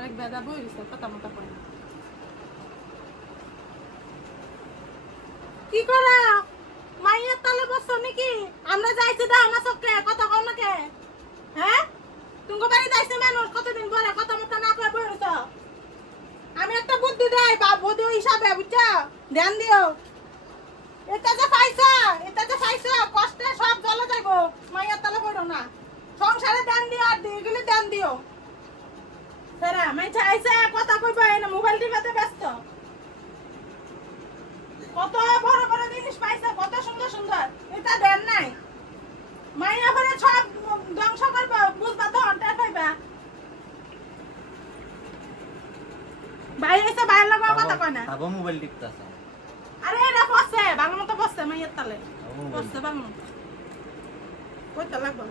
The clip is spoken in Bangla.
আরেক বেদা বই দিছে কথা মতো কয় না কি করা মাইয়ার তালে বসছো নাকি আমরা যাইছি দাও না চোখে কথা কও না কে হ্যাঁ তুমি বাড়ি যাইছে মানুষ কতদিন পরে কথা মতো না কয় বই রইছ আমি একটা বুদ্ধি দেই বা বুদ্ধি হিসাবে বুঝছো ধ্যান দিও এটা যে পাইছো কষ্টে সব জলে যাইবো মাইয়ার তালে পড়ো না সংসারে ধ্যান দিও আর দিগুলি ধ্যান দিও সেরা মাই চাইছে কথা কইবা না মোবাইল টিপাতে ব্যস্ত কত বড় বড় জিনিস পাইছে কত সুন্দর সুন্দর এটা দেন নাই মাইয়া করে সব ধ্বংস করবে বুঝবা তো অন্টার পাইবা ভাই এসে বাইরে লাগাও কথা কয় না আবার মোবাইল টিপতাছে আরে এটা বসে ভালো মতো বসে মাইয়ার তালে বসে ভালো মতো কইতে লাগবে